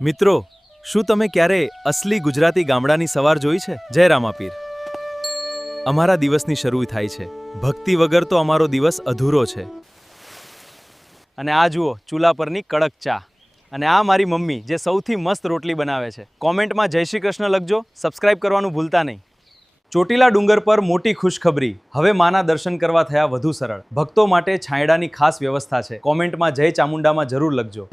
મિત્રો, શું તમે ક્યારે અસલી ગુજરાતી ગામડાની સવાર જોઈ છે? જય રામાપીર. અમારા દિવસની શરૂ થાય છે. ભક્તિ વગર તો અમારો દિવસ અધૂરો છે. અને આ જુઓ ચૂલા પરની કડક ચા. અને આ મારી મમ્મી જે સૌથી મસ્ત રોટલી બનાવે છે. કોમેન્ટમાં જય શ્રી કૃષ્ણ લખજો. સબસ્ક્રાઇબ કરવાનું ભૂલતા નહીં. ચોટીલા ડુંગર પર મોટી ખુશખબરી. હવે માના દર્શન કરવા થયા વધુ સરળ. ભક્તો માટે છાંયડાની ખાસ વ્યવસ્થા છે. કોમેન્ટમાં જય ચામુંડામાં જરૂર લખજો.